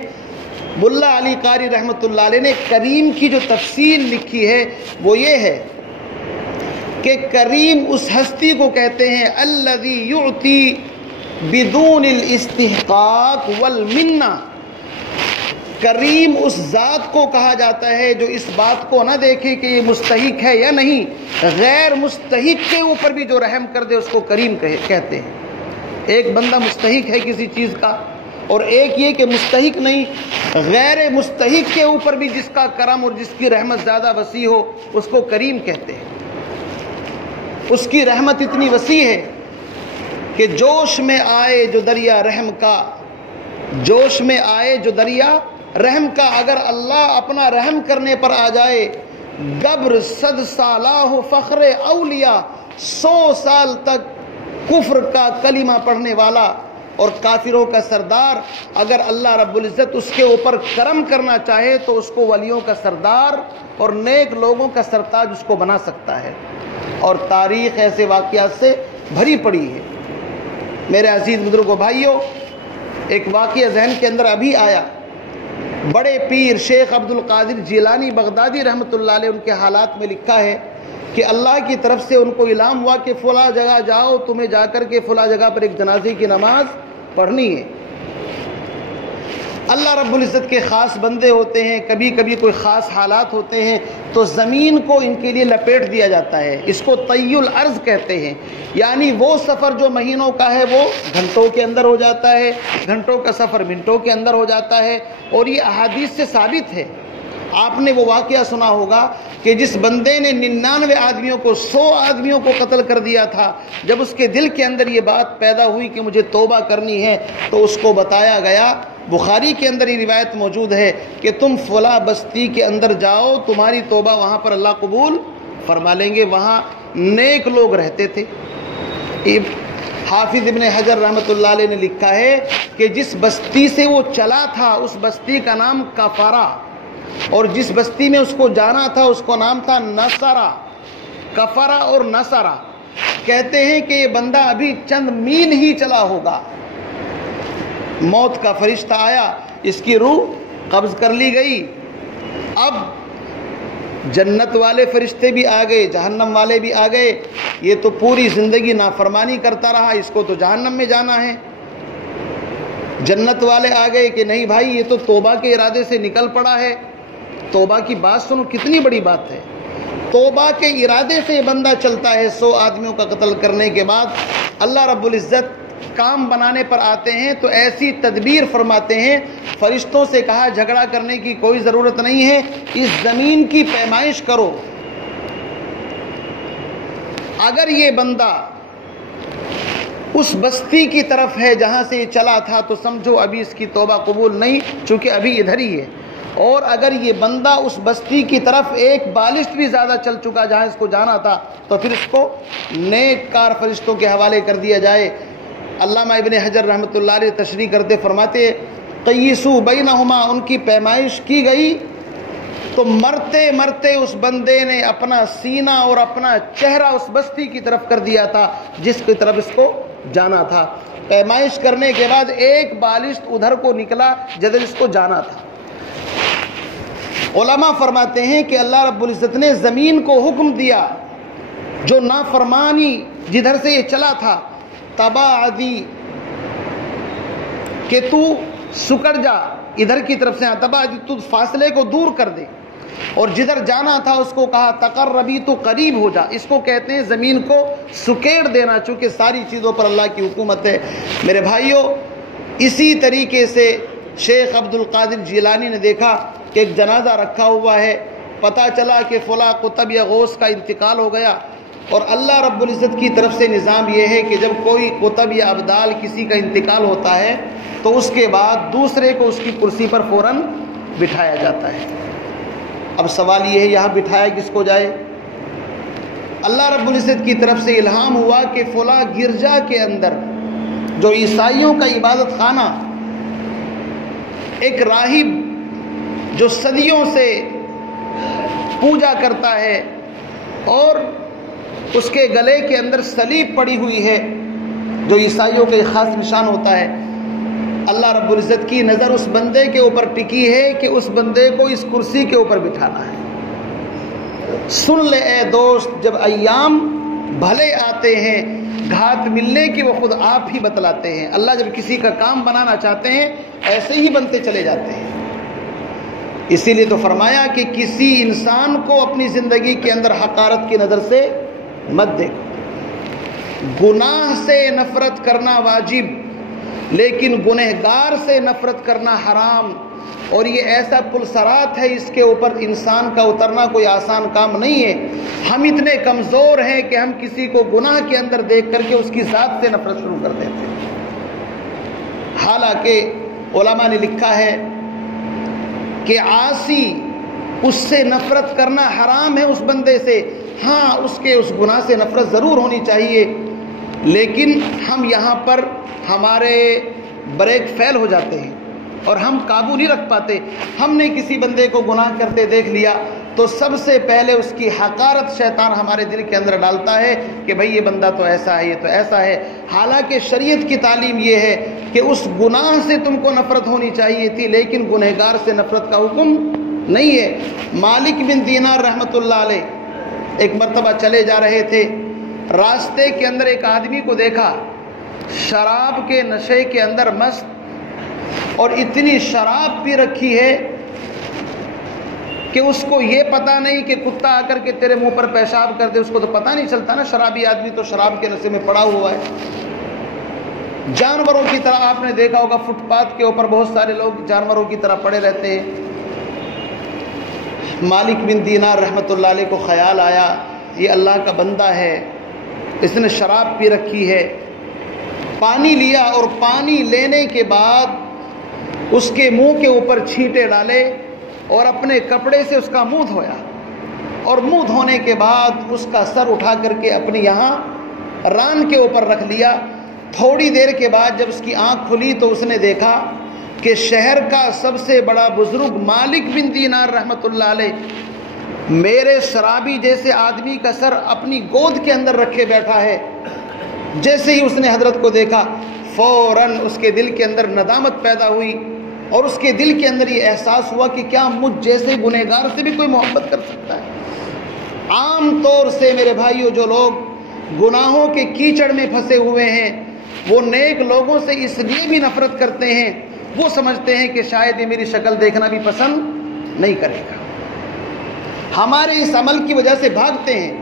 ملا علی قاری رحمۃ اللہ علیہ نے کریم کی جو تفصیل لکھی ہے وہ یہ ہے کہ کریم اس ہستی کو کہتے ہیں الذی یعطی بدون الاستحقاق والمنہ. کریم اس ذات کو کہا جاتا ہے جو اس بات کو نہ دیکھے کہ یہ مستحق ہے یا نہیں, غیر مستحق کے اوپر بھی جو رحم کر دے اس کو کریم کہتے ہیں. ایک بندہ مستحق ہے کسی چیز کا, اور ایک یہ کہ مستحق نہیں, غیر مستحق کے اوپر بھی جس کا کرم اور جس کی رحمت زیادہ وسیع ہو اس کو کریم کہتے ہیں. اس کی رحمت اتنی وسیع ہے کہ جوش میں آئے جو دریا رحم کا, جوش میں آئے جو دریا رحم کا, اگر اللہ اپنا رحم کرنے پر آ جائے, گبر 100 سالہ فخر اولیاء, 100 سال تک کفر کا کلمہ پڑھنے والا اور کافروں کا سردار, اگر اللہ رب العزت اس کے اوپر کرم کرنا چاہے تو اس کو ولیوں کا سردار اور نیک لوگوں کا سرتاج اس کو بنا سکتا ہے. اور تاریخ ایسے واقعات سے بھری پڑی ہے. میرے عزیز بزرگوں بھائیوں, ایک واقعہ ذہن کے اندر ابھی آیا. بڑے پیر شیخ عبد القادر جیلانی بغدادی رحمۃ اللہ علیہ ان کے حالات میں لکھا ہے کہ اللہ کی طرف سے ان کو اعلام ہوا کہ فلاں جگہ جاؤ، تمہیں جا کر کے فلاں جگہ پر ایک جنازے کی نماز پڑھنی ہے۔ اللہ رب العزت کے خاص بندے ہوتے ہیں، کبھی کبھی کوئی خاص حالات ہوتے ہیں تو زمین کو ان کے لیے لپیٹ دیا جاتا ہے، اس کو طی الارض کہتے ہیں، یعنی وہ سفر جو مہینوں کا ہے وہ گھنٹوں کے اندر ہو جاتا ہے، گھنٹوں کا سفر منٹوں کے اندر ہو جاتا ہے۔ اور یہ احادیث سے ثابت ہے۔ آپ نے وہ واقعہ سنا ہوگا کہ جس بندے نے 99 آدمیوں کو 100 آدمیوں کو قتل کر دیا تھا، جب اس کے دل کے اندر یہ بات پیدا ہوئی کہ مجھے توبہ کرنی ہے تو اس کو بتایا گیا، بخاری کے اندر یہ روایت موجود ہے کہ تم فلاں بستی کے اندر جاؤ، تمہاری توبہ وہاں پر اللہ قبول فرما لیں گے، وہاں نیک لوگ رہتے تھے۔ حافظ ابن حجر رحمۃ اللہ علیہ نے لکھا ہے کہ جس بستی سے وہ چلا تھا اس بستی کا نام کفارہ، اور جس بستی میں اس کو جانا تھا اس کو نام تھا نصرہ۔ کفرہ اور نصرہ کہتے ہیں کہ یہ بندہ ابھی چند میل ہی چلا ہوگا، موت کا فرشتہ آیا، اس کی روح قبض کر لی گئی۔ اب جنت والے فرشتے بھی آ گئے، جہنم والے بھی آ گئے، یہ تو پوری زندگی نافرمانی کرتا رہا، اس کو تو جہنم میں جانا ہے۔ جنت والے آ گئے کہ نہیں بھائی یہ تو توبہ کے ارادے سے نکل پڑا ہے، توبہ کی بات سنو، کتنی بڑی بات ہے۔ توبہ کے ارادے سے یہ بندہ چلتا ہے 100 آدمیوں کا قتل کرنے کے بعد، اللہ رب العزت کام بنانے پر آتے ہیں تو ایسی تدبیر فرماتے ہیں، فرشتوں سے کہا جھگڑا کرنے کی کوئی ضرورت نہیں ہے، اس زمین کی پیمائش کرو، اگر یہ بندہ اس بستی کی طرف ہے جہاں سے یہ چلا تھا تو سمجھو ابھی اس کی توبہ قبول نہیں، چونکہ ابھی ادھر ہی ہے، اور اگر یہ بندہ اس بستی کی طرف ایک بالشت بھی زیادہ چل چکا جہاں اس کو جانا تھا تو پھر اس کو نیک کار فرشتوں کے حوالے کر دیا جائے۔ علامہ ابن حجر رحمۃ اللہ علیہ تشریح کرتے فرماتے قیسو بینہما، ان کی پیمائش کی گئی تو مرتے مرتے اس بندے نے اپنا سینہ اور اپنا چہرہ اس بستی کی طرف کر دیا تھا جس کی طرف اس کو جانا تھا۔ پیمائش کرنے کے بعد ایک بالشت ادھر کو نکلا جدھر اس کو جانا تھا۔ علماء فرماتے ہیں کہ اللہ رب العزت نے زمین کو حکم دیا، جو نافرمانی جدھر سے یہ چلا تھا، تباعدی، کہ تو سکڑ جا ادھر کی طرف سے، تباعدی تو فاصلے کو دور کر دے، اور جدھر جانا تھا اس کو کہا تقربی، تو قریب ہو جا۔ اس کو کہتے ہیں زمین کو سکیڑ دینا، چونکہ ساری چیزوں پر اللہ کی حکومت ہے۔ میرے بھائیوں، اسی طریقے سے شیخ عبد القادر جیلانی نے دیکھا کہ ایک جنازہ رکھا ہوا ہے، پتہ چلا کہ فلاں قطب یا غوث کا انتقال ہو گیا، اور اللہ رب العزت کی طرف سے نظام یہ ہے کہ جب کوئی قطب یا ابدال کسی کا انتقال ہوتا ہے تو اس کے بعد دوسرے کو اس کی کرسی پر فوراً بٹھایا جاتا ہے۔ اب سوال یہ ہے یہاں بٹھایا کس کو جائے؟ اللہ رب العزت کی طرف سے الہام ہوا کہ فلاں گرجا کے اندر جو عیسائیوں کا عبادت خانہ، ایک راہب جو صدیوں سے پوجا کرتا ہے اور اس کے گلے کے اندر صلیب پڑی ہوئی ہے جو عیسائیوں کا ایک خاص نشان ہوتا ہے، اللہ رب العزت کی نظر اس بندے کے اوپر ٹکی ہے کہ اس بندے کو اس کرسی کے اوپر بٹھانا ہے۔ سن لے اے دوست، جب ایام بھلے آتے ہیں گھات ملنے کی وہ خود آپ ہی بتلاتے ہیں۔ اللہ جب کسی کا کام بنانا چاہتے ہیں ایسے ہی بنتے چلے جاتے ہیں۔ اسی لیے تو فرمایا کہ کسی انسان کو اپنی زندگی کے اندر حقارت کی نظر سے مت دیکھو۔ گناہ سے نفرت کرنا واجب، لیکن گنہگار سے نفرت کرنا حرام، اور یہ ایسا پل صراط ہے، اس کے اوپر انسان کا اترنا کوئی آسان کام نہیں ہے۔ ہم اتنے کمزور ہیں کہ ہم کسی کو گناہ کے اندر دیکھ کر کے اس کی ذات سے نفرت شروع کر دیتے ہیں، حالانکہ علماء نے لکھا ہے کہ عاصی، اس سے نفرت کرنا حرام ہے اس بندے سے، ہاں اس کے اس گناہ سے نفرت ضرور ہونی چاہیے، لیکن ہم یہاں پر ہمارے بریک فیل ہو جاتے ہیں اور ہم قابو نہیں رکھ پاتے۔ ہم نے کسی بندے کو گناہ کرتے دیکھ لیا تو سب سے پہلے اس کی حقارت شیطان ہمارے دل کے اندر ڈالتا ہے کہ بھئی یہ بندہ تو ایسا ہے، یہ تو ایسا ہے، حالانکہ شریعت کی تعلیم یہ ہے کہ اس گناہ سے تم کو نفرت ہونی چاہیے تھی، لیکن گنہگار سے نفرت کا حکم نہیں ہے۔ مالک بن دینار رحمۃ اللہ علیہ ایک مرتبہ چلے جا رہے تھے، راستے کے اندر ایک آدمی کو دیکھا شراب کے نشے کے اندر مست، اور اتنی شراب پی رکھی ہے کہ اس کو یہ پتہ نہیں کہ کتا آ کر کے تیرے منہ پر پیشاب کر دے، اس کو تو پتہ نہیں چلتا نا، شرابی آدمی تو شراب کے نشے میں پڑا ہوا ہے۔ جانوروں کی طرح آپ نے دیکھا ہوگا فٹ پاتھ کے اوپر بہت سارے لوگ جانوروں کی طرح پڑے رہتے ہیں۔ مالک بن دینار رحمۃ اللہ علیہ کو خیال آیا یہ اللہ کا بندہ ہے، اس نے شراب پی رکھی ہے۔ پانی لیا اور پانی لینے کے بعد اس کے منہ کے اوپر چھینٹے ڈالے اور اپنے کپڑے سے اس کا منہ دھویا، اور منہ دھونے کے بعد اس کا سر اٹھا کر کے اپنے یہاں ران کے اوپر رکھ لیا۔ تھوڑی دیر کے بعد جب اس کی آنکھ کھلی تو اس نے دیکھا کہ شہر کا سب سے بڑا بزرگ مالک بن دینار رحمۃ اللہ علیہ میرے شرابی جیسے آدمی کا سر اپنی گود کے اندر رکھے بیٹھا ہے۔ جیسے ہی اس نے حضرت کو دیکھا فوراً اس کے دل کے اندر ندامت پیدا ہوئی، اور اس کے دل کے اندر یہ احساس ہوا کہ کیا مجھ جیسے گنہگار سے بھی کوئی محبت کر سکتا ہے۔ عام طور سے میرے بھائیوں جو لوگ گناہوں کے کیچڑ میں پھنسے ہوئے ہیں وہ نیک لوگوں سے اس لیے بھی نفرت کرتے ہیں، وہ سمجھتے ہیں کہ شاید یہ میری شکل دیکھنا بھی پسند نہیں کرے گا، ہمارے اس عمل کی وجہ سے بھاگتے ہیں۔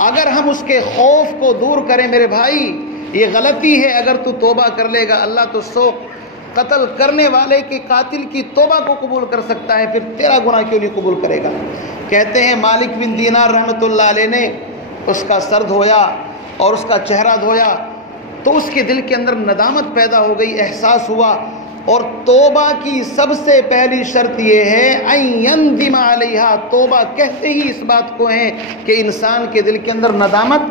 اگر ہم اس کے خوف کو دور کریں میرے بھائی، یہ غلطی ہے، اگر تو توبہ کر لے گا اللہ تو سو قتل کرنے والے کے قاتل کی توبہ کو قبول کر سکتا ہے، پھر تیرا گناہ کیوں نہیں قبول کرے گا۔ کہتے ہیں مالک بن دینار رحمۃ اللہ علیہ نے اس کا سر دھویا اور اس کا چہرہ دھویا تو اس کے دل کے اندر ندامت پیدا ہو گئی، احساس ہوا، اور توبہ کی سب سے پہلی شرط یہ ہے ان یندم علیہا، توبہ کہتے ہی اس بات کو ہے کہ انسان کے دل کے اندر ندامت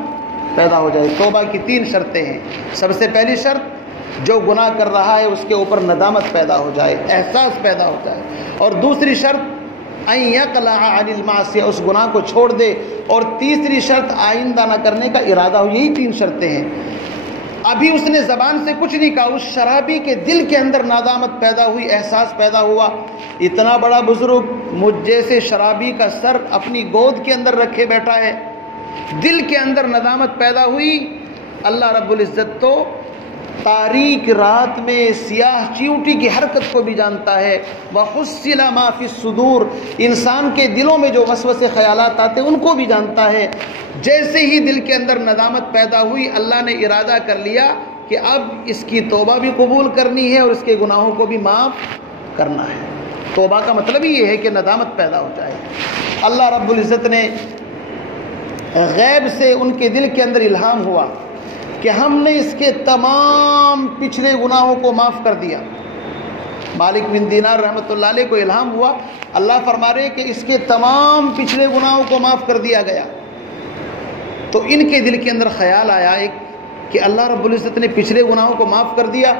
پیدا ہو جائے۔ توبہ کی 3 شرطیں ہیں۔ سب سے پہلی شرط جو گناہ کر رہا ہے اس کے اوپر ندامت پیدا ہو جائے، احساس پیدا ہو جائے، اور دوسری شرط ان یقلع عن المعصیہ، اس گناہ کو چھوڑ دے، اور تیسری شرط آئندہ نہ کرنے کا ارادہ ہو۔ یہی 3 شرطیں ہیں۔ ابھی اس نے زبان سے کچھ نہیں کہا، اس شرابی کے دل کے اندر ندامت پیدا ہوئی، احساس پیدا ہوا، اتنا بڑا بزرگ مجھ جیسے شرابی کا سر اپنی گود کے اندر رکھے بیٹھا ہے، دل کے اندر ندامت پیدا ہوئی۔ اللہ رب العزت تو تاریک رات میں سیاہ چیونٹی کی حرکت کو بھی جانتا ہے۔ وَحُصِّلَ مَا فِي الصُّدُورِ، انسان کے دلوں میں جو وسوسے خیالات آتے ہیں ان کو بھی جانتا ہے۔ جیسے ہی دل کے اندر ندامت پیدا ہوئی اللہ نے ارادہ کر لیا کہ اب اس کی توبہ بھی قبول کرنی ہے اور اس کے گناہوں کو بھی معاف کرنا ہے۔ توبہ کا مطلب ہی یہ ہے کہ ندامت پیدا ہو جائے۔ اللہ رب العزت نے غیب سے ان کے دل کے اندر الہام ہوا کہ ہم نے اس کے تمام پچھلے گناہوں کو معاف کر دیا۔ مالک بن دینار رحمۃ اللہ علیہ کو الہام ہوا، اللہ فرما رہے کہ اس کے تمام پچھلے گناہوں کو معاف کر دیا گیا۔ تو ان کے دل کے اندر خیال آیا ایک کہ اللہ رب العزت نے پچھلے گناہوں کو معاف کر دیا،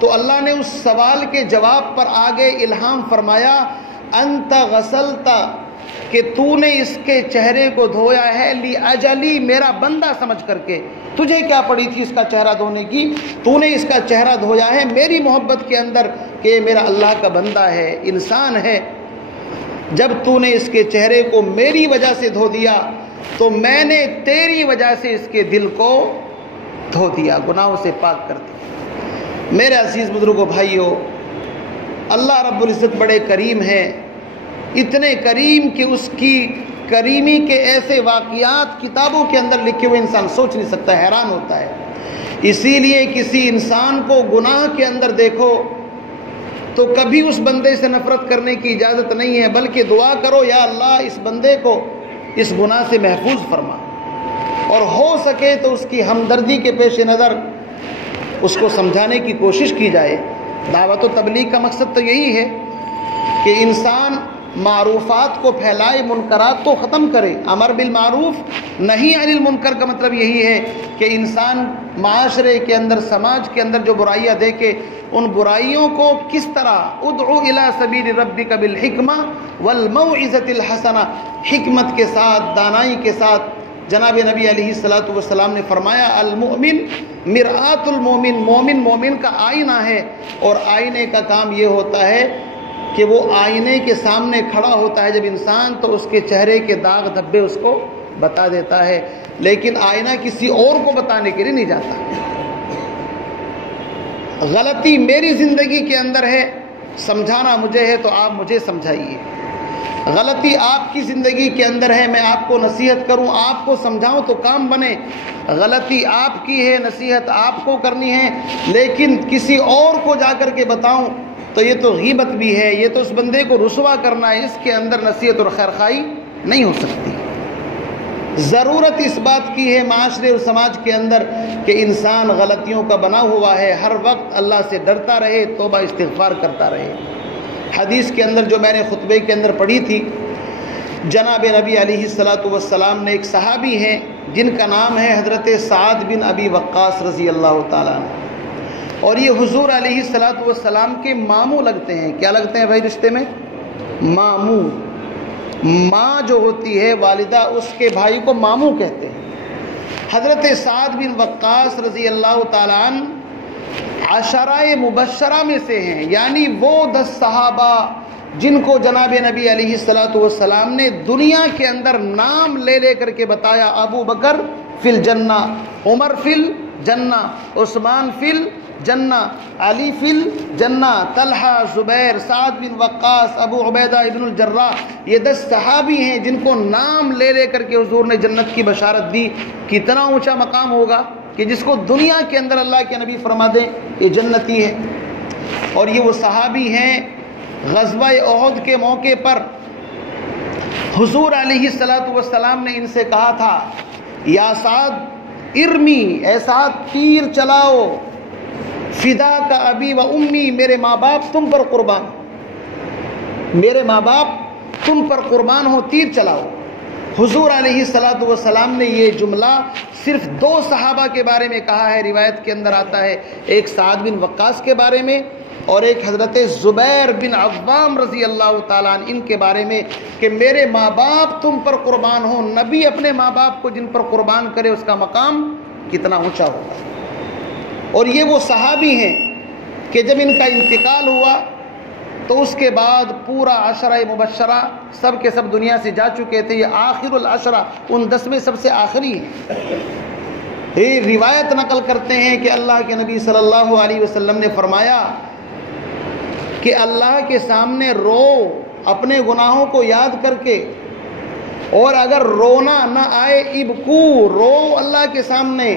تو اللہ نے اس سوال کے جواب پر آگے الہام فرمایا انت غسلت، کہ تو نے اس کے چہرے کو دھویا ہے لاجلی، میرا بندہ سمجھ کر کے۔ تجھے کیا پڑی تھی اس کا چہرہ دھونے کی؟ تو نے اس کا چہرہ دھویا ہے میری محبت کے اندر کہ یہ میرا اللہ کا بندہ ہے، انسان ہے۔ جب تو نے اس کے چہرے کو میری وجہ سے دھو دیا تو میں نے تیری وجہ سے اس کے دل کو دھو دیا، گناہوں سے پاک کر دیا۔ میرے عزیز بزرگوں بھائیوں، اللہ رب العزت بڑے کریم ہیں، اتنے کریم کہ اس کی کریمی کے ایسے واقعات کتابوں کے اندر لکھے ہوئے انسان سوچ نہیں سکتا، حیران ہوتا ہے۔ اسی لیے کسی انسان کو گناہ کے اندر دیکھو تو کبھی اس بندے سے نفرت کرنے کی اجازت نہیں ہے، بلکہ دعا کرو یا اللہ اس بندے کو اس گناہ سے محفوظ فرما، اور ہو سکے تو اس کی ہمدردی کے پیش نظر اس کو سمجھانے کی کوشش کی جائے۔ دعوت و تبلیغ کا مقصد تو یہی ہے کہ انسان معروفات کو پھیلائے، منکرات کو ختم کرے۔ امر بالمعروف نہی عن المنکر کا مطلب یہی ہے کہ انسان معاشرے کے اندر، سماج کے اندر جو برائیاں دیکھے ان برائیوں کو کس طرح ادعو الی سبیل ربک بالحکمہ والموعظۃ الحسنہ، حکمت کے ساتھ، دانائی کے ساتھ۔ جناب نبی علیہ الصلوۃ والسلام نے فرمایا المؤمن مرآۃ المومن، مومن مومن کا آئینہ ہے، اور آئینے کا کام یہ ہوتا ہے کہ وہ آئینے کے سامنے کھڑا ہوتا ہے جب انسان، تو اس کے چہرے کے داغ دھبے اس کو بتا دیتا ہے، لیکن آئینہ کسی اور کو بتانے کے لیے نہیں جاتا۔ غلطی میری زندگی کے اندر ہے، سمجھانا مجھے ہے تو آپ مجھے سمجھائیے۔ غلطی آپ کی زندگی کے اندر ہے، میں آپ کو نصیحت کروں، آپ کو سمجھاؤں تو کام بنے۔ غلطی آپ کی ہے، نصیحت آپ کو کرنی ہے، لیکن کسی اور کو جا کر کے بتاؤں تو یہ تو غیبت بھی ہے، یہ تو اس بندے کو رسوا کرنا ہے، اس کے اندر نصیحت اور خیرخواہی نہیں ہو سکتی۔ ضرورت اس بات کی ہے معاشرے اور سماج کے اندر کہ انسان غلطیوں کا بنا ہوا ہے، ہر وقت اللہ سے ڈرتا رہے، توبہ استغفار کرتا رہے۔ حدیث کے اندر جو میں نے خطبے کے اندر پڑھی تھی، جناب نبی علیہ الصلاۃ والسلام نے، ایک صحابی ہیں جن کا نام ہے حضرت سعد بن ابی وقاص رضی اللہ تعالیٰ عنہ، اور یہ حضور علیہ الصلاۃ والسلام کے ماموں لگتے ہیں۔ کیا لگتے ہیں بھائی رشتے میں؟ ماموں۔ ماں جو ہوتی ہے والدہ، اس کے بھائی کو ماموں کہتے ہیں۔ حضرت سعد بن وقاص رضی اللہ تعالیٰ عنہ عشرہ مبشرہ میں سے ہیں، یعنی وہ 10 صحابہ جن کو جناب نبی علیہ الصلاۃ والسلام نے دنیا کے اندر نام لے لے کر کے بتایا، ابو بکر فی الجنہ، عمر فی الجنہ، عثمان فی الجنہ، علی فی الجنہ، طلحہ، زبیر، سعد بن وقاص، ابو عبیدہ ابن الجراح، یہ 10 صحابی ہیں جن کو نام لے لے کر کے حضور نے جنت کی بشارت دی۔ کتنا اونچا مقام ہوگا کہ جس کو دنیا کے اندر اللہ کے نبی فرما دیں یہ جنتی ہے۔ اور یہ وہ صحابی ہیں، غزوہ احد کے موقع پر حضور علیہ الصلاۃ والسلام نے ان سے کہا تھا، یا سعد ارمی، اے سعد تیر چلاؤ، فدا کا ابی و امی، میرے ماں باپ تم پر قربان، میرے ماں باپ تم پر قربان ہو، تیر چلاؤ۔ حضور علیہ الصلاۃ والسلام نے یہ جملہ صرف 2 صحابہ کے بارے میں کہا ہے، روایت کے اندر آتا ہے، ایک سعد بن وقاص کے بارے میں اور ایک حضرت زبیر بن عوام رضی اللہ تعالیٰ عنہ، ان کے بارے میں کہ میرے ماں باپ تم پر قربان ہو۔ نبی اپنے ماں باپ کو جن پر قربان کرے اس کا مقام کتنا اونچا ہوگا۔ اور یہ وہ صحابی ہیں کہ جب ان کا انتقال ہوا تو اس کے بعد پورا عشرہ مبشرہ سب کے سب دنیا سے جا چکے تھے، یہ آخر العشرہ، ان 10 میں سب سے آخری ہیں۔ یہ روایت نقل کرتے ہیں کہ اللہ کے نبی صلی اللہ علیہ وسلم نے فرمایا کہ اللہ کے سامنے رو اپنے گناہوں کو یاد کر کے، اور اگر رونا نہ آئے ابکو، رو اللہ کے سامنے،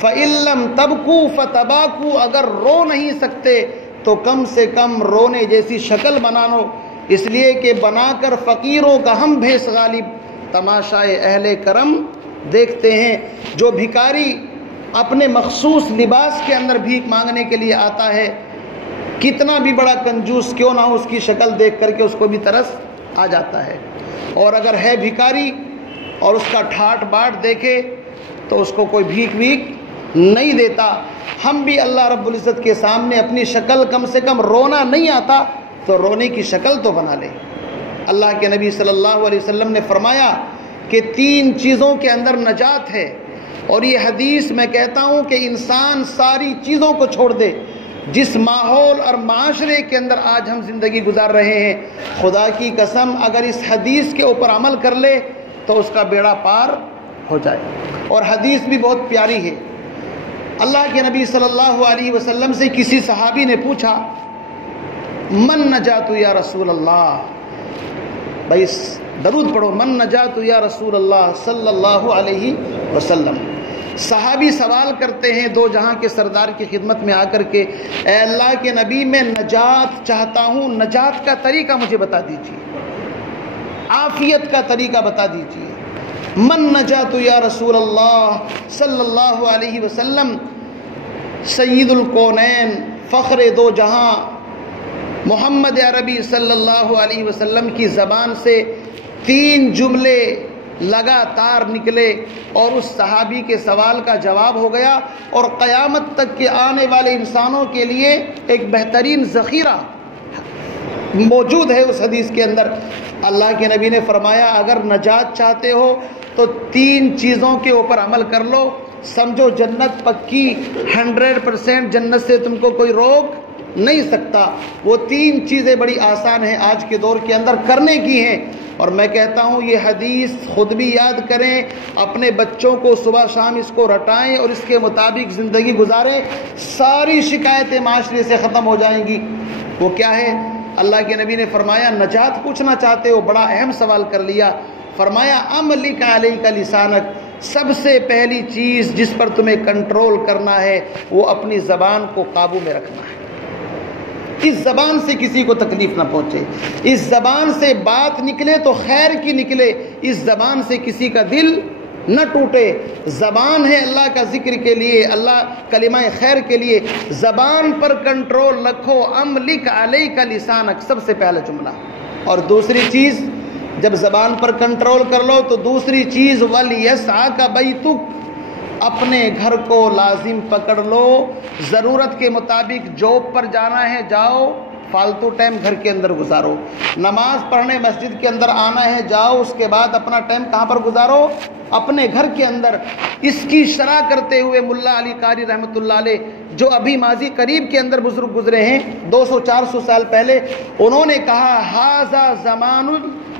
فَإِن لَّمْ تَبْكُوا فَتَبَاكُوا، اگر رو نہیں سکتے تو کم سے کم رونے جیسی شکل بنا لو، اس لیے کہ بنا کر فقیروں کا ہم بھیس غالب، تماشائے اہل کرم دیکھتے ہیں۔ جو بھکاری اپنے مخصوص لباس کے اندر بھیک مانگنے کے لیے آتا ہے، کتنا بھی بڑا کنجوس کیوں نہ ہو، اس کی شکل دیکھ کر کے اس کو بھی ترس آ جاتا ہے، اور اگر ہے بھکاری اور اس کا ٹھاٹ باٹ دیکھے تو اس کو کوئی بھیک نہیں دیتا۔ ہم بھی اللہ رب العزت کے سامنے اپنی شکل، کم سے کم رونا نہیں آتا تو رونے کی شکل تو بنا لے۔ اللہ کے نبی صلی اللہ علیہ وسلم نے فرمایا کہ 3 چیزوں کے اندر نجات ہے، اور یہ حدیث میں کہتا ہوں کہ انسان ساری چیزوں کو چھوڑ دے، جس ماحول اور معاشرے کے اندر آج ہم زندگی گزار رہے ہیں، خدا کی قسم اگر اس حدیث کے اوپر عمل کر لے تو اس کا بیڑا پار ہو جائے۔ اور حدیث بھی بہت پیاری ہے۔ اللہ کے نبی صلی اللہ علیہ وسلم سے کسی صحابی نے پوچھا، من نجات یا رسول اللہ، بھائی درود پڑھو، من نجات یا رسول اللہ صلی اللہ علیہ وسلم۔ صحابی سوال کرتے ہیں 2 جہاں کے سردار کی خدمت میں آ کر کے، اے اللہ کے نبی میں نجات چاہتا ہوں، نجات کا طریقہ مجھے بتا دیجیے، عافیت کا طریقہ بتا دیجیے۔ من نجات یا رسول اللہ صلی اللہ علیہ وسلم، سید الکونین، فخر 2 جہاں محمد عربی صلی اللہ علیہ وسلم کی زبان سے 3 جملے لگاتار نکلے اور اس صحابی کے سوال کا جواب ہو گیا، اور قیامت تک کے آنے والے انسانوں کے لیے ایک بہترین ذخیرہ موجود ہے اس حدیث کے اندر۔ اللہ کے نبی نے فرمایا اگر نجات چاہتے ہو تو 3 چیزوں کے اوپر عمل کر لو، سمجھو جنت پکی، 100% جنت سے تم کو کوئی روک نہیں سکتا۔ وہ 3 چیزیں بڑی آسان ہیں آج کے دور کے اندر کرنے کی ہیں، اور میں کہتا ہوں یہ حدیث خود بھی یاد کریں، اپنے بچوں کو صبح شام اس کو رٹائیں اور اس کے مطابق زندگی گزاریں، ساری شکایتیں معاشرے سے ختم ہو جائیں گی۔ وہ کیا ہے؟ اللہ کے نبی نے فرمایا، نجات پوچھنا چاہتے ہو؟ بڑا اہم سوال کر لیا۔ فرمایا املک علیک لسانک، سب سے پہلی چیز جس پر تمہیں کنٹرول کرنا ہے وہ اپنی زبان کو قابو میں رکھنا ہے۔ اس زبان سے کسی کو تکلیف نہ پہنچے، اس زبان سے بات نکلے تو خیر کی نکلے، اس زبان سے کسی کا دل نہ ٹوٹے۔ زبان ہے اللہ کا ذکر کے لیے، اللہ کلمہ خیر کے لیے، زبان پر کنٹرول رکھو۔ املک علیک لسانک، سب سے پہلا جملہ۔ اور دوسری چیز، جب زبان پر کنٹرول کر لو تو دوسری چیز وَلْيَسْعَكَ بَيْتُكَ، اپنے گھر کو لازم پکڑ لو، ضرورت کے مطابق جاب پر جانا ہے جاؤ، فالتو ٹائم گھر کے اندر گزارو، نماز پڑھنے مسجد کے اندر آنا ہے جاؤ، اس کے بعد اپنا ٹائم کہاں پر گزارو؟ اپنے گھر کے اندر۔ اس کی شرح کرتے ہوئے ملا علی قاری رحمۃ اللہ علیہ، جو ابھی ماضی قریب کے اندر بزرگ گزرے ہیں 200-400 سال پہلے، انہوں نے کہا ھذا زمان،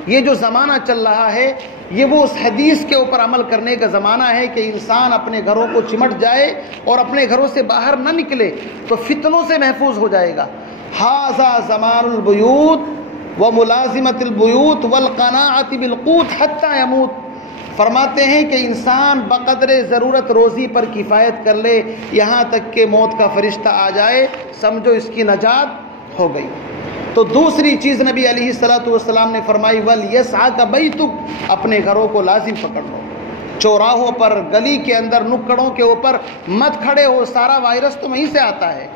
یہ جو زمانہ چل رہا ہے یہ وہ اس حدیث کے اوپر عمل کرنے کا زمانہ ہے کہ انسان اپنے گھروں کو چمٹ جائے اور اپنے گھروں سے باہر نہ نکلے تو فتنوں سے محفوظ ہو جائے گا۔ ھذا زمان البیوت وملازمۃ البیوت والقناعۃ بالقوت حتی یموت، فرماتے ہیں کہ انسان بقدر ضرورت روزی پر کفایت کر لے یہاں تک کہ موت کا فرشتہ آ جائے، سمجھو اس کی نجات ہو گئی۔ تو دوسری چیز نبی علیہ الصلوۃ والسلام نے فرمائی وَلْيَسْعَكَ بَيْتُكَ، اپنے گھروں کو لازم پکڑ لو، چوراہوں پر، گلی کے اندر، نکڑوں کے اوپر مت کھڑے ہو، سارا وائرس تو وہیں سے آتا ہے۔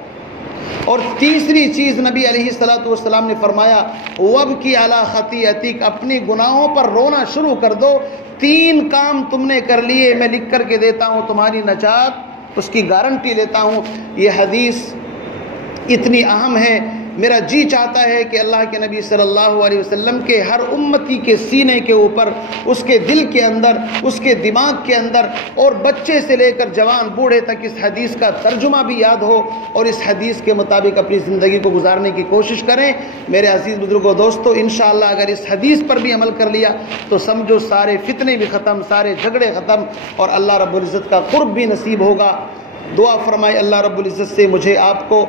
اور تیسری چیز نبی علیہ الصلوۃ والسلام نے فرمایا وَابْكِ عَلَىٰ خَطِيئَتِكَ، اپنی گناہوں پر رونا شروع کر دو۔ 3 کام تم نے کر لیے، میں لکھ کر کے دیتا ہوں تمہاری نجات، اس کی گارنٹی لیتا ہوں۔ یہ حدیث اتنی اہم ہے، میرا جی چاہتا ہے کہ اللہ کے نبی صلی اللہ علیہ وسلم کے ہر امتی کے سینے کے اوپر، اس کے دل کے اندر، اس کے دماغ کے اندر، اور بچے سے لے کر جوان بوڑھے تک اس حدیث کا ترجمہ بھی یاد ہو اور اس حدیث کے مطابق اپنی زندگی کو گزارنے کی کوشش کریں۔ میرے عزیز بزرگوں دوستو، انشاءاللہ اگر اس حدیث پر بھی عمل کر لیا تو سمجھو سارے فتنے بھی ختم، سارے جھگڑے ختم، اور اللہ رب العزت کا قرب بھی نصیب ہوگا۔ دعا فرمائے اللہ رب العزت سے مجھے آپ کو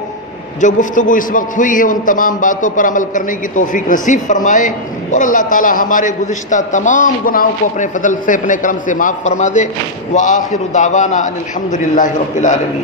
جو گفتگو اس وقت ہوئی ہے ان تمام باتوں پر عمل کرنے کی توفیق نصیب فرمائے، اور اللہ تعالی ہمارے گزشتہ تمام گناہوں کو اپنے فضل سے، اپنے کرم سے معاف فرما دے۔ وآخر دعوانا ان الحمد للہ رب العالمین۔